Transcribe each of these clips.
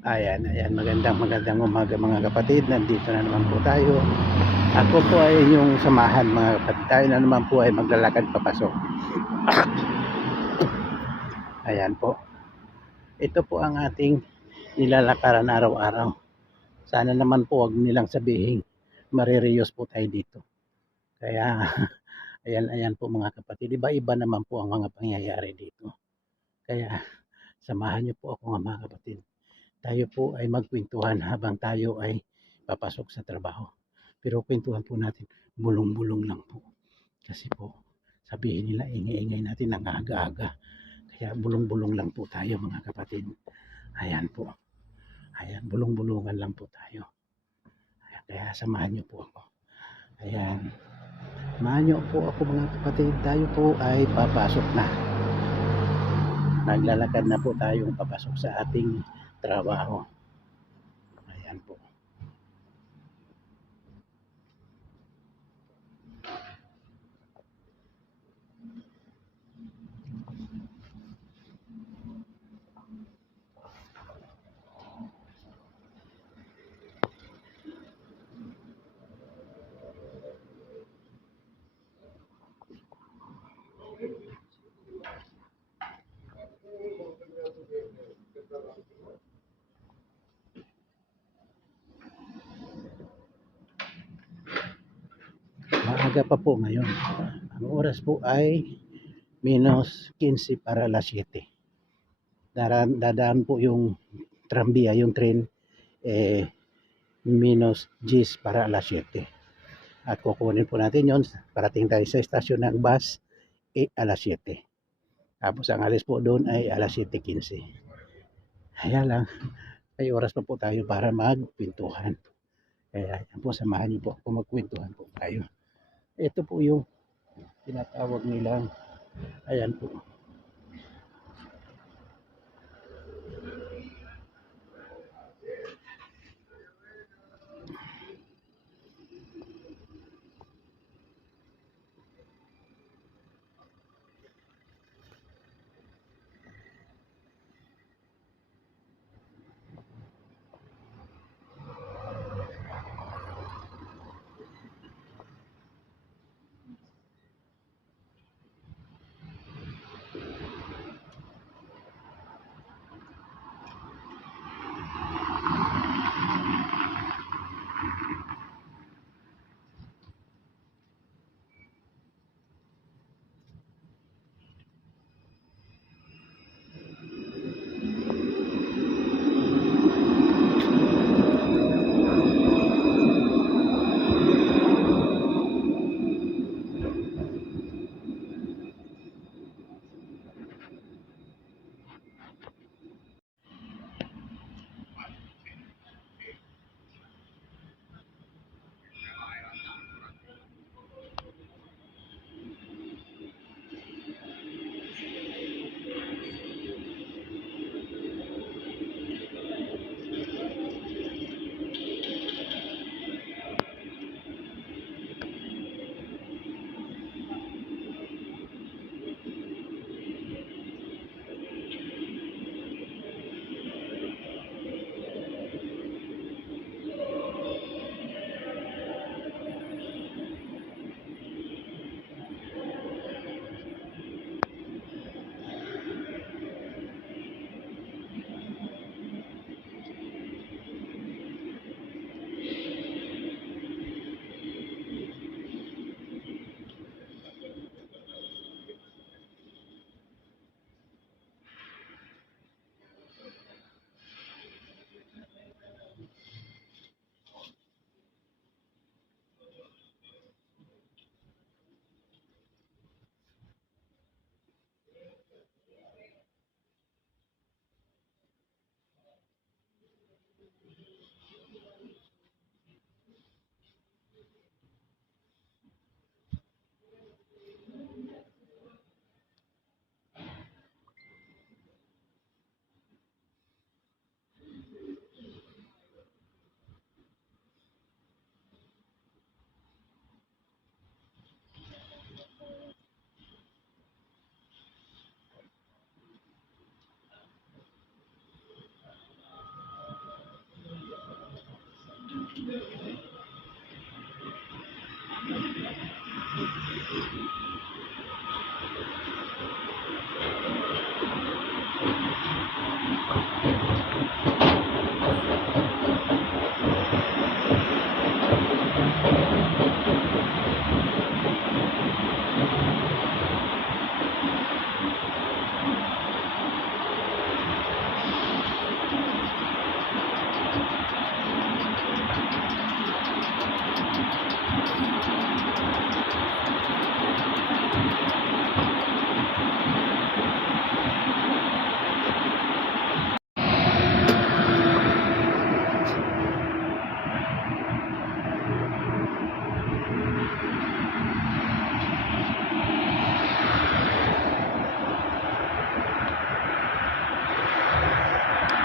Ayan, magandang umaga mga kapatid. Nandito na naman po tayo. Ako po ay inyong samahan mga kapatid. Tayo na naman po ay maglalakad papasok. Ayan po. Ito po ang ating nilalakaran araw-araw. Sana naman po wag nilang sabihin marireyos po tayo dito. Kaya ayan po mga kapatid. Iba-iba naman po ang mga pangyayari dito. Kaya samahan niyo po ako mga kapatid. Tayo po ay magkwentuhan habang tayo ay papasok sa trabaho. Pero kwentuhan po natin, bulong-bulong lang po. Kasi po, sabihin nila, ingay-ingay natin ng aga-aga. Kaya bulong-bulong lang po tayo mga kapatid. Ayan po. Ayan, bulong-bulungan lang po tayo. Ayan, kaya samahan niyo po ako. Ayan. Samahan niyo po ako mga kapatid. Tayo po ay papasok na. Naglalakad na po tayong papasok sa ating trabaho. Ayan po. Maaga pa po ngayon. Ang oras po ay -15 para alas 7. Dadaan po yung trambiya, yung train, -10 para alas 7. At kukunin po natin yon. Parating tayo sa estasyon ng bus, alas 7. Tapos ang alis po doon ay alas 7:15. Kaya lang, ay oras pa po tayo para magpintuhan. Kaya yan po, samahan niyo po kung magkwentuhan po tayo. Ito po yung tinatawag nilang, ayan po.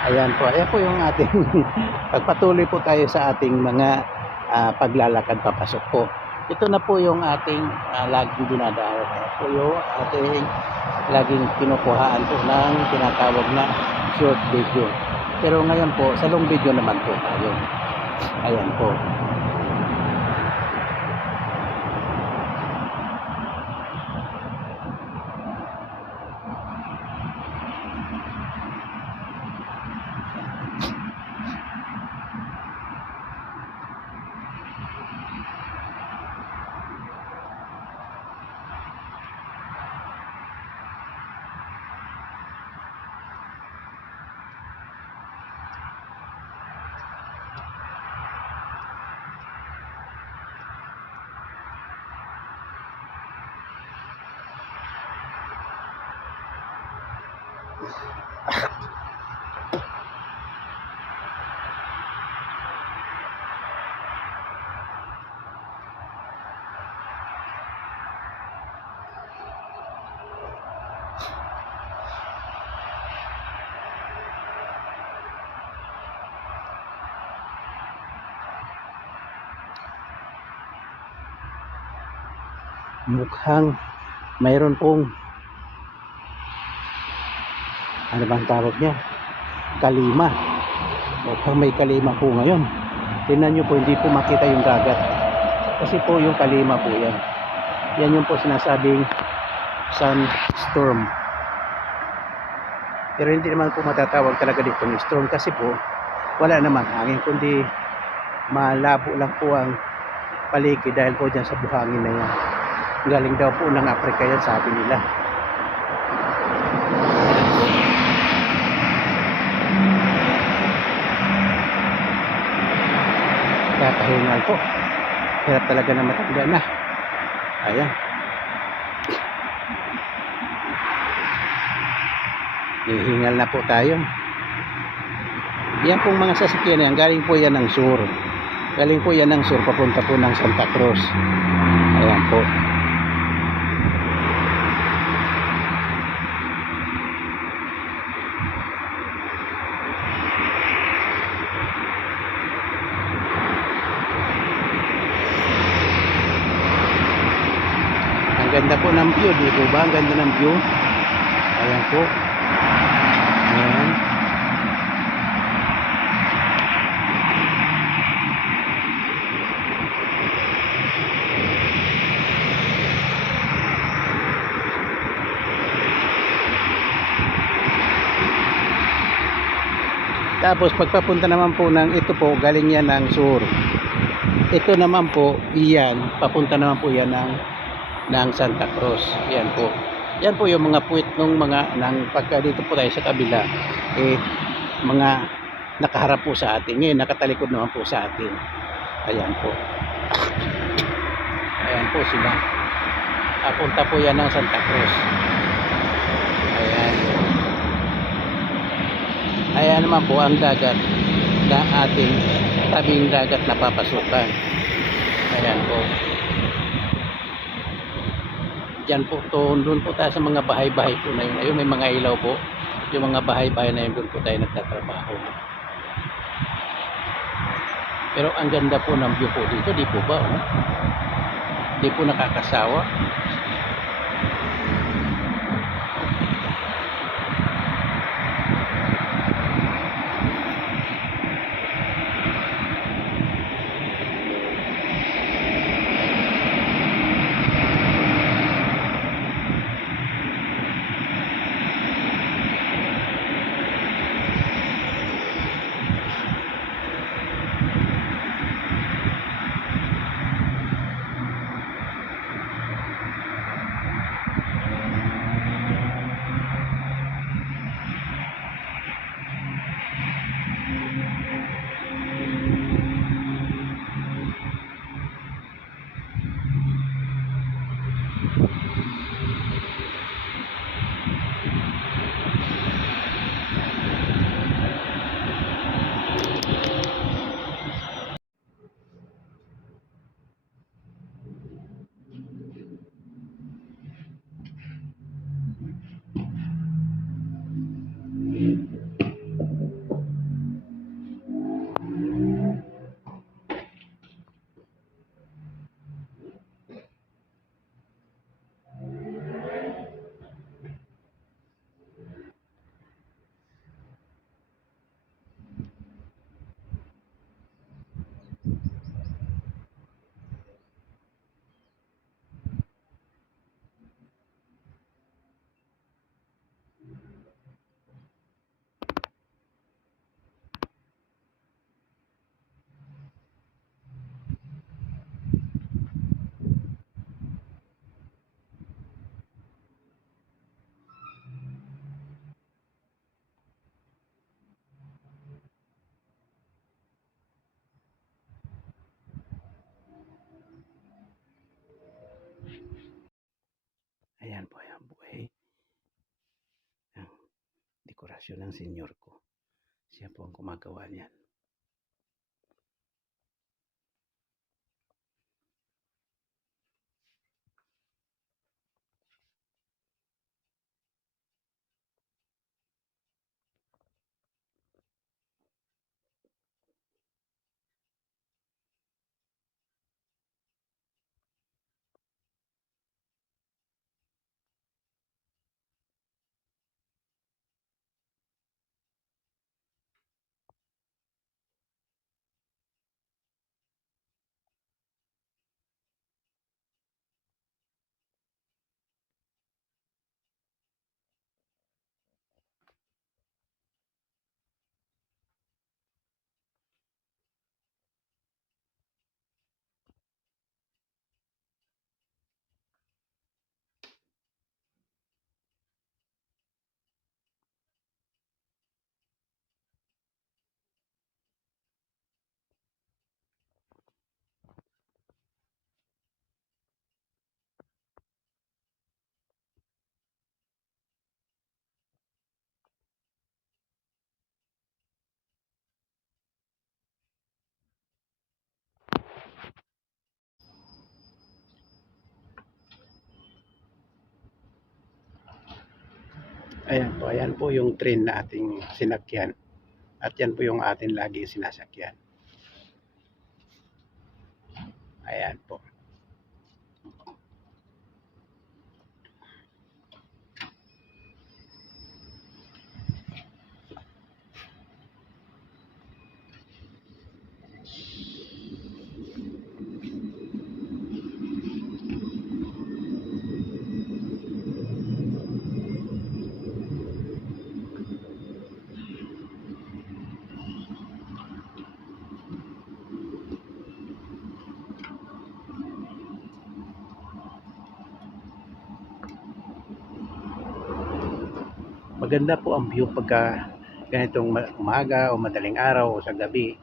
Ayan po yung ating pagpatuloy po tayo sa ating mga paglalakad papasok po. Ito na po yung ating laging dinadaanan. Ayan po yung ating laging kinukuhaan po ng tinatawag na short video. Pero ngayon po, sa long video naman po tayo. Ayan po. Mukhang mayroon pong ano bang tawag niya? Kalima. Mukhang may kalima po ngayon. Tingnan nyo po, hindi po makita yung dagat. Kasi po yung kalima po yan. Yan yung po sinasabing sunstorm. Pero hindi naman po matatawag talaga dito ng storm kasi po wala naman hangin, kundi malabo lang po ang paligid dahil po dyan sa buhangin na yan. Galing daw po ng Africa yan, sabi nila. Kaya pahingal po. Hirap talaga na matanda na. Ayan. Hihingal na po tayo. Yan pong mga sasakyan yan, galing po yan ng sur. Galing po yan ng sur, papunta po ng Santa Cruz. Ayan po. Ang ganda po ng view, di po ba? Ang ganda ng view. Ayan po. Ayan. Tapos pagpapunta naman po ng ito po, galing yan ng sur. Ito naman po, iyan, papunta naman po yan ng Santa Cruz. Yan po. Yan po yung mga puwit ng mga pagka dito po tayo sa kabila, mga nakaharap po sa atin. Ngayon nakatalikod naman po sa atin. Ayan po. Ayan po sila. Papunta po yan ng Santa Cruz. Ayan. Ayan naman po ang dagat na ating tabing dagat na papasukan. Ayan po. Diyan po, doon po tayo sa mga bahay-bahay po na yun. Ayun, may mga ilaw po. Yung mga bahay-bahay na yun, doon po tayo nagtatrabaho. Pero ang ganda po ng view po dito, di po ba? Oh? Di po nakakasawa. palasyo ng senyor ko. Siya po ang gumagawa niyan. Ayan po yung train na ating sinakyan. At yan po yung atin lagi sinasakyan. Ayan po. Maganda po ang view pagka ganitong umaga o madaling araw o sa gabi.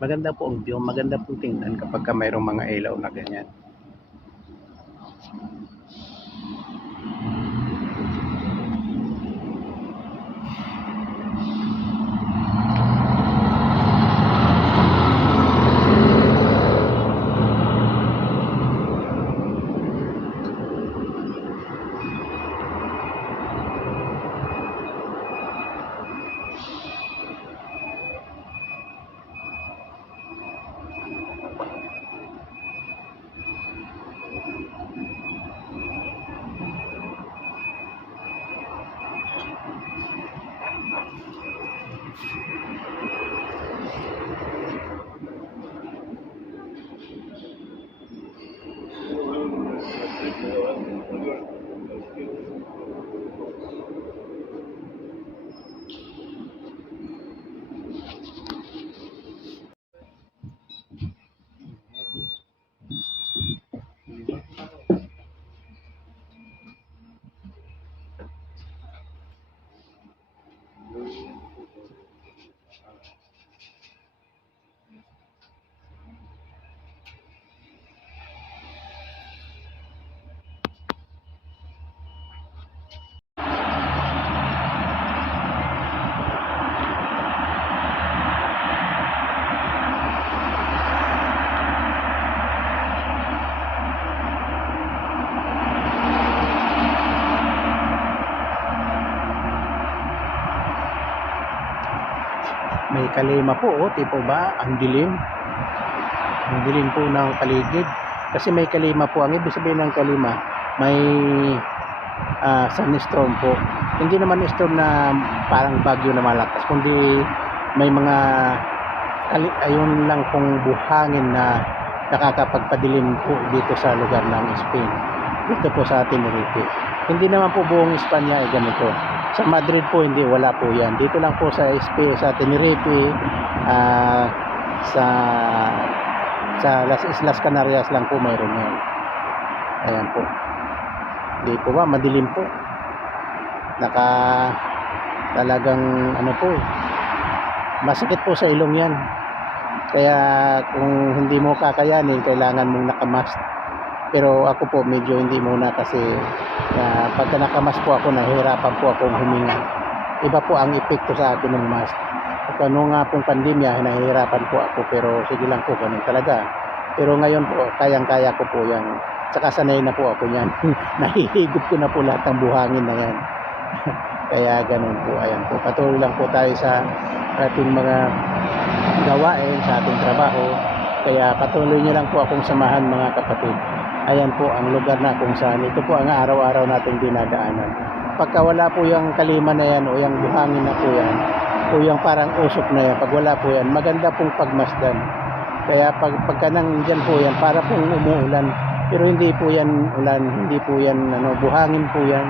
Maganda po ang view, maganda pong tingnan kapag mayroong mga ilaw na ganyan. May kalima po, tipo ba? Ang dilim. Ang dilim po ng paligid. Kasi may kalima po. Ang ibig sabihin ng kalima, may sunstorm po. Hindi naman storm na parang bagyo na malakas, kundi may mga ayun lang pong buhangin na nakakapagpadilim po dito sa lugar ng Spain. Dito po sa Tenerife. Hindi naman po buong Espanya ay ganito. Sa Madrid po hindi, wala po yan. Dito lang po sa Spain, sa Tenerife, sa Las Islas Canarias lang po mayroon yan. Ayan po. Hindi po ba, madilim po. Talagang ano po, masakit po sa ilong yan. Kaya kung hindi mo kakayanin, kailangan mong nakamask. Pero ako po medyo hindi muna kasi pagka nakamask po ako, nahihirapan po akong huminga. iba po ang epekto sa akin ng mask. At ano nga pong pandemya, nahihirapan po ako, pero sige lang po, ganun talaga. Pero ngayon po, kayang-kaya ko po yan. Tsaka sanay na po ako yan. Nahihigop ko na po lahat ng buhangin na yan. Kaya ganun po, ayan po. Patuloy lang po tayo sa ating mga gawain, sa ating trabaho. Kaya patuloy niyo lang po akong samahan, mga kapatid. Ayan po ang lugar na kung saan ito po ang araw-araw nating dinadaanan. Pagka wala po yung kalima na yan o yung buhangin na po yan o yung parang usok na yan, pag wala po yan, maganda pong pagmasdan. Kaya pagka nandyan po yan, para pong umuulan. Pero hindi po yan ulan, hindi po yan buhangin po yan.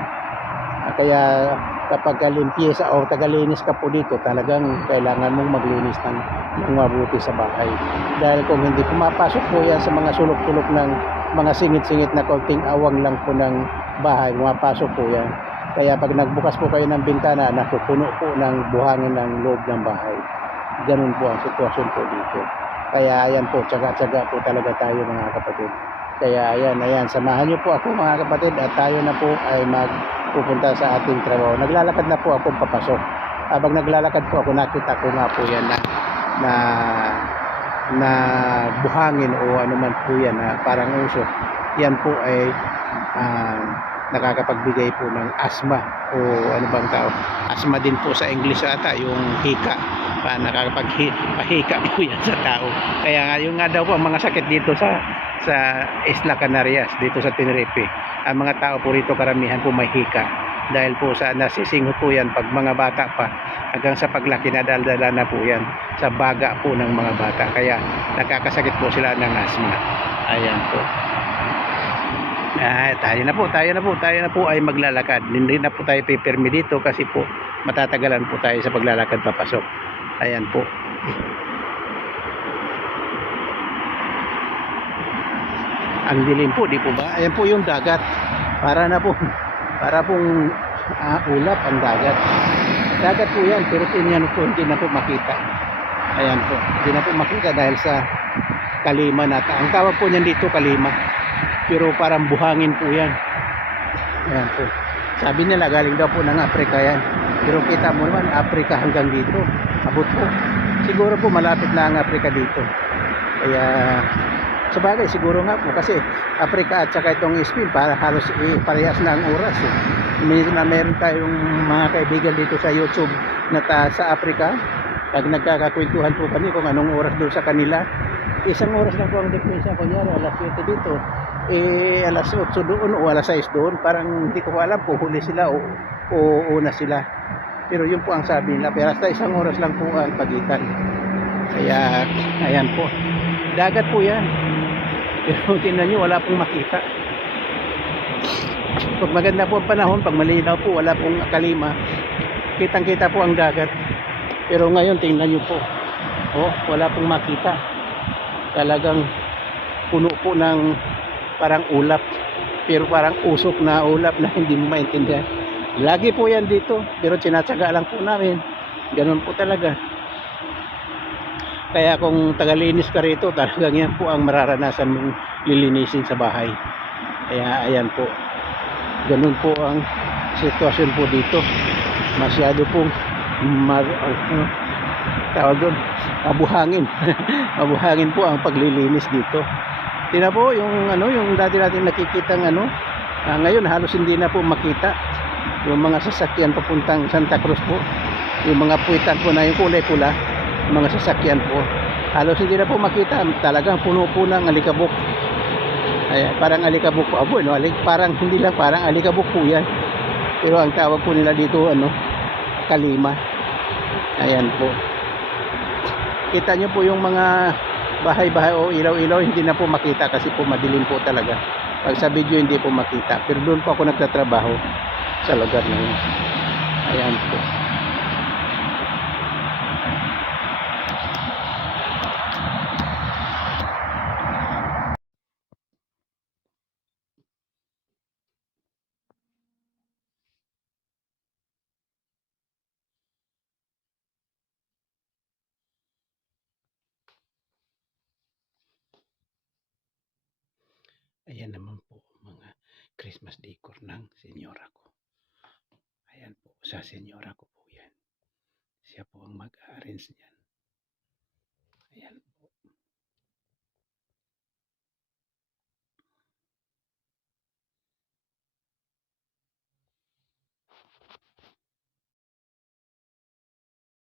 Kaya kapag limpieza o tagalinis ka po dito, talagang kailangan mong maglinis ng mabuti sa bahay. Dahil kung hindi pumapasok po yan sa mga sulok-sulok ng mga singit-singit na konting awang lang po ng bahay, pumapasok po yan. Kaya pag nagbukas po kayo ng bintana, napupuno po ng buhangin ng loob ng bahay. Ganun po ang sitwasyon po dito. Kaya ayan po, tsaga-tsaga po talaga tayo, mga kapatid. Kaya ayan, samahan niyo po ako, mga kapatid, at tayo na po ay magpupunta sa ating trabaho. Naglalakad na po ako papasok. Habang naglalakad po ako, nakita ko nga po yan na buhangin o ano man po yan na parang usok. Yan po ay nakakapagbigay po ng asthma o ano bang tao, asthma din po sa English ata, yung hika, nakakapagpahika po yan sa tao. Kaya nga yung nga daw po ang mga sakit dito sa Isla Canarias, dito sa Tenerife, ang mga tao po rito karamihan po may hika dahil po sa nasisinghot po yan pag mga bata pa, hanggang sa paglaki nadaldala na po yan sa baga po ng mga bata, kaya nakakasakit po sila ng asthma. Ayan po. Tayo na po ay maglalakad. Hindi na po tayo pipirmi dito kasi po matatagalan po tayo sa paglalakad papasok. Ayan po. Ang dilim po, di po ba? Ayan po yung dagat. Para pong ulap ang dagat. Dagat po yan, pero tingnan po, hindi na po makita. Ayan po, hindi na po makita dahil sa kalima na. Ang tawag po niyan dito kalima, pero parang buhangin po yan. Ayan po, sabi nila galing daw po ng Afrika yan, pero kita mo naman Afrika hanggang dito, abot po. Siguro po malapit na ang Afrika dito. Kaya sabagay siguro nga po, kasi Afrika at saka itong Spain para halos parehas na ang oras eh. Meron tayong mga kaibigan dito sa YouTube na sa Afrika. Pag nagkakakwentuhan po kami kung anong oras doon sa kanila, isang oras lang po ang diferensya. Kunyari alas 7 dito, alas 8 doon o alas 6 doon. Parang hindi ko alam po huli sila o una sila. Pero yun po ang sabi nila, pero hasta isang oras lang po ang pagitan. Kaya ayan po, dagat po yan, pero tingnan nyo, wala pong makita. Pag maganda po ang panahon, pag malinaw po, wala pong kalima, kitang kita po ang dagat. Pero ngayon tingnan nyo po, wala pong makita. Talagang puno po ng parang ulap, pero parang usok na ulap na hindi mo maintindihan. Lagi po yan dito, pero sinatsaga lang po namin. Ganun po talaga. Kaya kung tagalinis ka rito, talagang yan po ang mararanasan mong lilinisin sa bahay. Kaya ayan po, ganun po ang sitwasyon po dito. Masyado pong tawag doon, mabuhangin. Mabuhangin po ang paglilinis dito. Tingnan po yung yung dati natin nakikitang ngayon halos hindi na po makita yung mga sasakyan papuntang Santa Cruz po. Yung mga puwitan po na yung kulay pula, mga sasakyan po, halos hindi na po makita. Talagang puno po ng alikabok. Ay, parang alikabok po, parang hindi lang, parang alikabok po yan, pero ang tawag po nila dito kalima. Ayan po, kita nyo po yung mga bahay-bahay o ilaw-ilaw, hindi na po makita kasi po madilim po talaga. Pag sa video hindi po makita, pero doon po ako nagtatrabaho sa lugar na yun. Ayan po. Ayan naman po mga Christmas decor ng senyora ko. Ayan po, sa senyora ko po yan. siya po ang mag-arrange niyan.